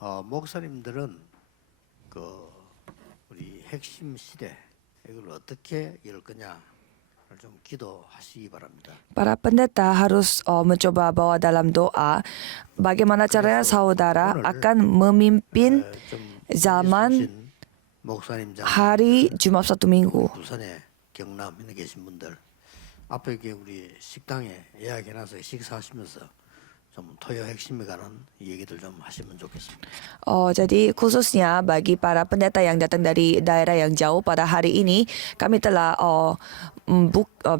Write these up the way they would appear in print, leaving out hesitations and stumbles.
목사님들은 그 우리 핵심 시대 이걸 어떻게 열 거냐를 좀 기도하시기 바랍니다. Para pendeta harus mencoba bawa dalam doa bagaimana caranya saudara akan memimpin 좀 zaman 예수신 목사님장 hari Jumat Sabtu Minggu. 부산에 경남에 계신 분들 앞에 이렇게 우리 식당에 예약해놔서 식사하시면서 좀 토요 핵심에 관한 얘기들 좀 하시면 좋겠습니다. Jadi khususnya bagi para pendeta yang datang dari daerah yang jauh pada hari ini, kami telah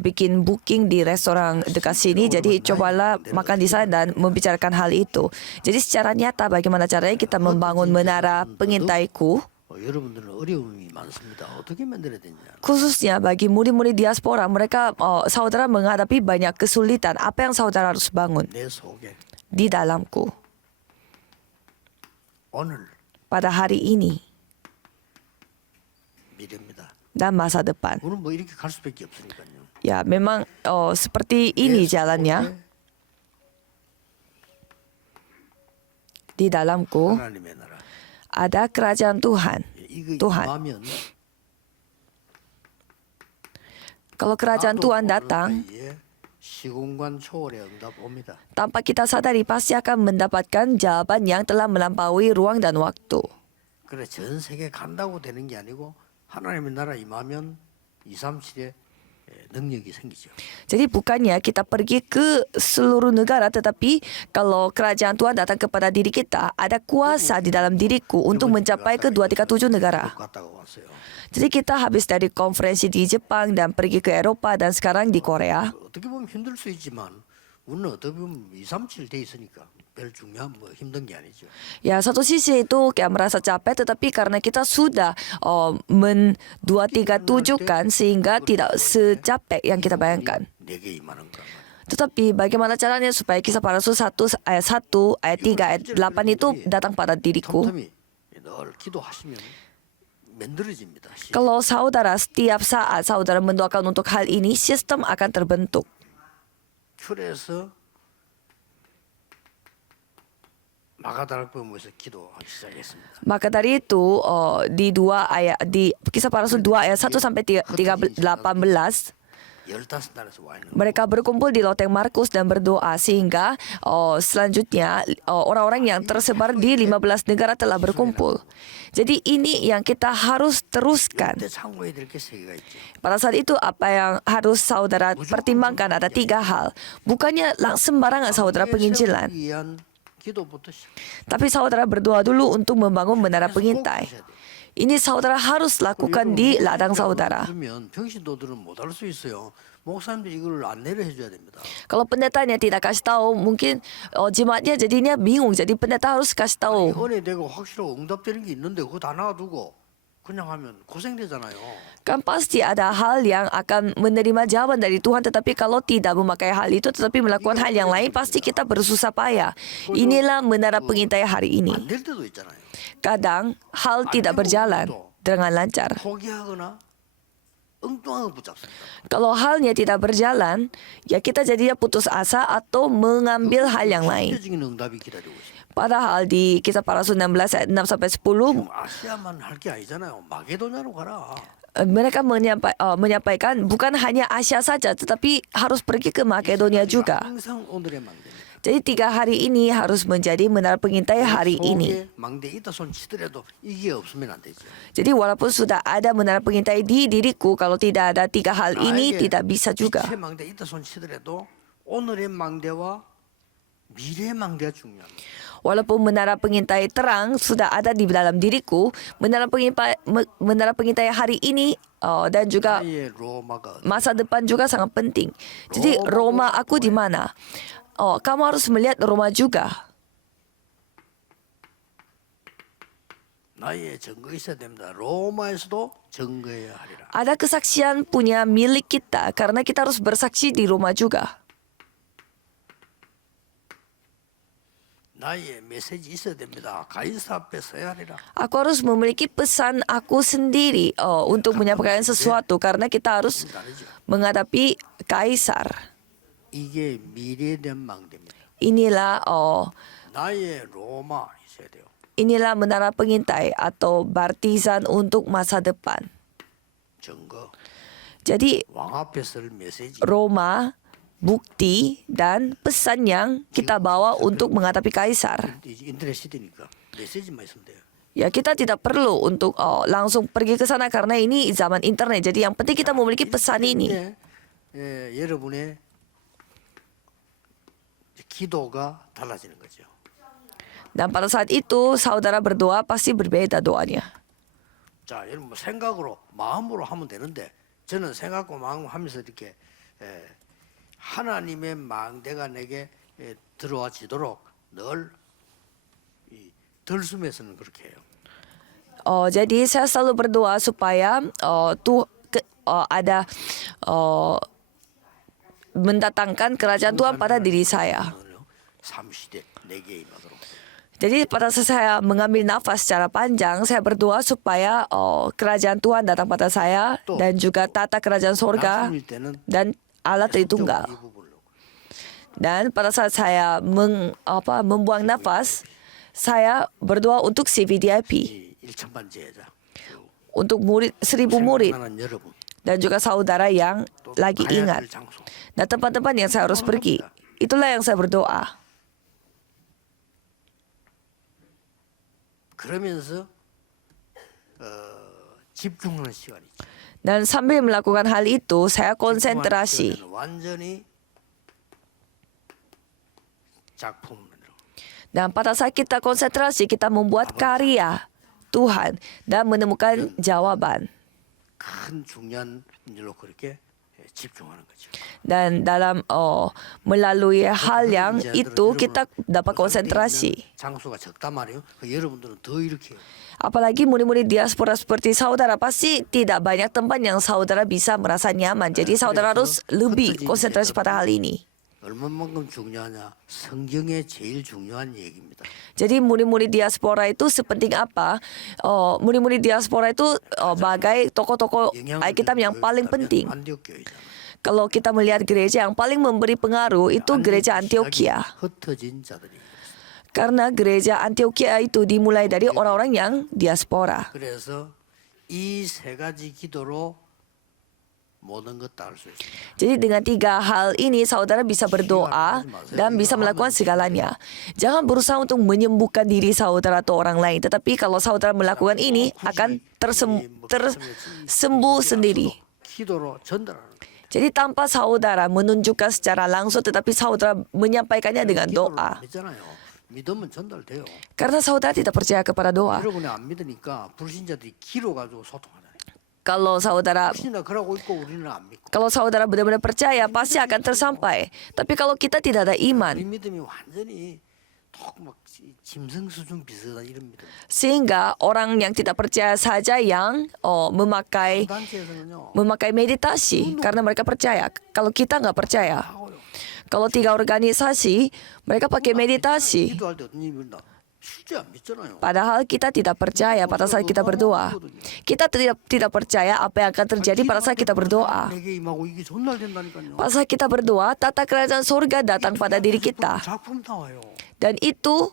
bikin booking di restoran dekat sini. Jadi cobalah makan di sana dan membicarakan hal itu. Jadi secara nyata bagaimana caranya kita membangun menara pengintaiku, 여러분들은 어려움이 많습니다. 어떻게 만들어야 되냐? khususnya bagi murid-murid diaspora, mereka saudara menghadapi banyak kesulitan. Apa yang saudara harus bangun 내 속에 di dalamku 오늘 pada hari ini 미래입니다. dan masa depan? 우리는 뭐 이렇게 갈 수밖에 없으니까요. Ya, memang seperti ini jalannya. Di dalamku 하나님의 나라. ada kerajaan Tuhan. 이거 Tuhan. 임하면 Kalau kerajaan 나도 Tuhan 모르는 datang, 사이에 시공간 초월의 응답 옵니다. tanpa kita sadari pasti akan mendapatkan jawaban yang telah melampaui ruang dan waktu. 그래 전 세계 간다고 되는 게 아니고 하나님의 나라 임하면 237의 능력이 생기죠. Jadi bukannya kita pergi ke seluruh negara, tetapi kalau kerajaan Tuhan datang kepada diri kita, ada kuasa di dalam diriku untuk mencapai ke 237 negara. 갔다가 왔어요. Jadi kita habis dari konferensi di Jepang dan pergi ke Eropa dan sekarang di Korea. 어떻게 보면 힘들 수 있지만 우리는 어떻게 보면 237 돼 있으니까 별 중요한 뭐 힘든 게 아니죠. Ya, satu sisi itu kayak merasa capek, tetapi karena kita sudah 237-kan sehingga tidak secapek yang kita bayangkan. 내게 임하는 거. Tetapi bagaimana caranya supaya kisah para rasul 1 ayat 1, ayat 3, ayat 8 itu datang pada diriku? 틈틈이 늘 기도하시면 만들어집니다. Kalau saudara setiap saat saudara mendoakan untuk hal ini, sistem akan terbentuk. 그래서 마가다락방에서 기도하기 시작했습니다. Maka dari itu di kisah para rasul 2 ayat 1 sampai 18 15나라에서 와 있는 mereka berkumpul di loteng Markus dan berdoa sehingga selanjutnya orang-orang yang tersebar di 15 negara telah berkumpul. Jadi ini yang kita harus teruskan. 그때 참고해야 될 게 세 개가 있죠. Pada saat itu apa yang harus saudara pertimbangkan ada 3 hal. Bukannya sembarangan saudara penginjilan, 위한 기도부터 시작. tapi saudara berdoa dulu untuk membangun menara pengintai. Ini saudara harus lakukan di ladang saudara. 그러면 병신도들은 못 할 수 있어요. 목사님들이 이걸 안내를 해줘야 됩니다. Kalau pendetanya tidak kasih tahu, mungkin jemaatnya jadinya bingung. Jadi pendeta harus kasih tahu. 은혜되고 확실하고 응답되는 게 있는데 그거 다 놔두고 그냥 하면 고생되잖아요. Kan pasti ada hal yang akan menerima jawaban dari Tuhan, tetapi kalau tidak memakai hal itu, tetapi melakukan hal yang lain, pasti kita bersusah payah. Inilah menara pengintai hari ini. 안 될 때도 있잖아요. Kadang hal tidak berjalan dengan lancar. 포기하거나 엉뚱한 거 붙잡습니다. Kalau halnya tidak berjalan, ya kita jadinya putus asa atau mengambil hal yang lain. 실제적인 응답이 기다리고 있습니다. Padahal di kisah para rasul 16 ayat 6 sampai 10, 지금 아시아만 할 게 아니잖아요. 마게도냐로 가라. mereka menyampaikan bukan hanya Asia saja, tetapi harus pergi ke Makedonia juga. 항상 오늘의 망대입니다. Jadi 3 hari ini harus menjadi menara pengintai hari ini. 속에 망대 있다 손 치더라도 이게 없으면 안 되죠. Jadi walaupun sudah ada menara pengintai di diriku, kalau tidak ada 3 hal ini tidak bisa juga. 빛의 망대 있다 손 치더라도 오늘의 망대와 미래의 망대가 중요합니다. Walaupun menara pengintai terang sudah ada di dalam diriku, menara pengintai hari ini dan juga 나의 로마가 masa depan juga sangat penting. Jadi Roma aku di mana? Kamu harus melihat Roma juga. 나의 증거 있어야 됩니다. 로마에서도 증거해야 하리라. Ada kesaksian punya milik kita karena kita harus bersaksi di Roma juga. 나의 메시지 있어야 됩니다. 가이사 앞에 서야 하리라. Aku harus memiliki pesan aku sendiri untuk menyampaikan sesuatu karena kita harus 다르죠. menghadapi kaisar. 이게 미래에 대한 망대입니다. Inilah 나의 로마 있어야 돼요. inilah menara pengintai atau baptisan untuk masa depan. 증거, Jadi 왕 앞에 쓸 메시지. Roma, bukti dan pesan yang kita bawa untuk menghadapi kaisar. 인터넷 시대니까 메시지만 있으면 돼요. Ya, kita tidak perlu untuk langsung pergi ke sana karena ini zaman internet. Jadi yang penting kita memiliki pesan ini. 근데, 여러분의 기도가 달라지는 거죠. Dan pada saat itu saudara berdoa pasti berbeda doanya. 자, 여러분 생각으로 마음으로 하면 되는데 저는 생각과 마음으로 하면서 이렇게 하나님의 망대가 내게 들어와지도록 늘 들숨에서는 그렇게 해요. Jadi saya selalu berdoa supaya ada mendatangkan kerajaan Tuhan pada diri saya. 삼시대 내게 임하도록. Jadi pada saat saya mengambil nafas secara panjang, saya berdoa supaya kerajaan Tuhan datang pada saya dan juga tata kerajaan sorga 나중일 때는 dan Allah Tritunggal. 이 부분으로. Dan pada saat saya membuang nafas, saya berdoa untuk CVDIP, 이 일천만 제자, untuk murid 1000 murid 생각나는 여러분, dan juga saudara yang 또 lagi 가야 ingat. 될 장소. Dan tempat-tempat yang saya harus pergi. Itulah yang saya berdoa. 그러면서 집중하는 시간이죠. Dan sambil melakukan hal itu, saya konsentrasi. 집중하는 시간에는 완전히 작품을 만들어. Dan pada saat kita konsentrasi, kita membuat karya Tuhan dan menemukan jawaban. 큰 중요한 일로 그렇게 집중하는 거죠. Dan dalam melalui hal yang itu, kita dapat konsentrasi. 장소가 적단 말이에요. 여러분들은 더 이렇게 해요. Apalagi murid-murid diaspora seperti saudara, pasti tidak banyak tempat yang saudara bisa merasa nyaman. Jadi saudara harus lebih konsentrasi pada hal ini. 얼마만큼 중요하냐? 성경의 제일 중요한 얘기입니다. Jadi murid-murid diaspora itu sepenting apa? Murid-murid diaspora itu bagai tokoh-tokoh Alkitab yang paling penting. 안디옥 교회잖아. Kalau kita melihat gereja yang paling memberi pengaruh itu gereja Antioquia. 흩어진 자들이. Karena gereja Antioquia itu dimulai dari orang-orang yang diaspora. 그래서 이 세 가지 기도로 모든 것 다 할 수 있습니다. Jadi dengan 3 hal ini saudara bisa berdoa dan bisa melakukan segalanya. Jangan berusaha untuk menyembuhkan diri saudara atau orang lain. Tetapi kalau saudara melakukan ini akan tersembuh sendiri. 기도로 전달하는 거예요. Jadi tanpa saudara menunjukkan secara langsung tetapi saudara menyampaikannya dengan 기도를 doa. 안 믿잖아요. 믿으면 전달돼요. Karena saudara tidak percaya kepada doa. 여러분이 안 믿으니까 불신자들이 기로 가지고 소통하잖아요. Kalau saudara 불신자 그러고 있고 우리는 안 믿고. Kalau saudara benar-benar percaya, pasti akan tersampai. Tapi kalau kita tidak ada 우리 iman, 믿음이 완전히 막 짐승 수준 비슷하다 이런 믿음. sehingga orang yang tidak percaya saja yang 단체에서는요. memakai meditasi karena mereka percaya. Kalau kita nggak percaya, 하고요. kalau 3 organisasi mereka pakai meditasi. 기도할 때 어떤 일이 일어나? 실제 안 믿잖아요. Padahal kita tidak percaya pada saat kita berdoa. Kita tidak percaya apa yang akan terjadi pada saat kita berdoa. 내게 임하고 이게 전달된다니까요. Pada saat kita berdoa, tata kerajaan surga datang pada diri kita. 작품 나와요. Dan itu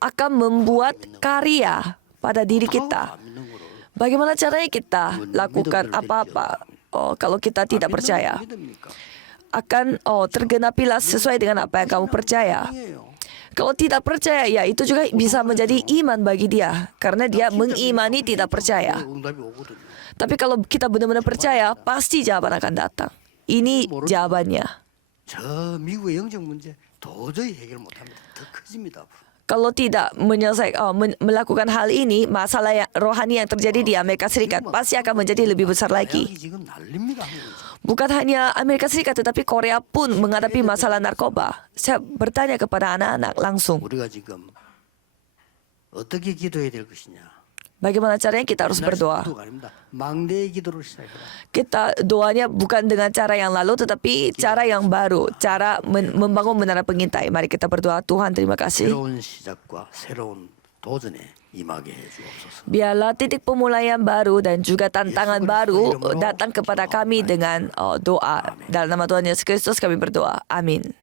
akan membuat karya pada diri kita. 안 믿는 거를. Bagaimana caranya kita lakukan apa-apa kalau kita tidak percaya? 믿습니까? Akan tergenapilah sesuai dengan apa yang kamu percaya. 아니에요. Kalau tidak percaya, ya itu juga bisa menjadi iman bagi dia. Karena dia mengimani tidak percaya. 응답이 오거든요. Tapi kalau kita benar-benar percaya, pasti jawaban akan datang. Ini jawabannya. 저 미국의 영적 문제 도저히 해결 못합니다. 더 커집니다. 앞으로. Kalau tidak melakukan hal ini, masalah rohani yang terjadi di Amerika Serikat pasti akan menjadi lebih besar lagi. 대학이 지금 난립니다. 한국에서. Bukan hanya Amerika Serikat, tetapi Korea pun menghadapi masalah narkoba. Saya bertanya kepada anak-anak langsung, 우리가 지금 어떻게 기도해야 될 것이냐? bagaimana caranya kita harus berdoa? 기도가 아닙니다. 망대의 기도를 시작해라. Kita doanya bukan dengan cara yang lalu, tetapi cara yang baru, cara membangun menara pengintai. Mari kita berdoa. Tuhan, terima kasih. 새로운 시작과 새로운 도전에 임하게 해주옵소서. Biarlah titik pemulaian baru dan juga tantangan baru datang kepada kami dengan doa. Dalam nama Tuhan Yesus Kristus kami berdoa. Amin.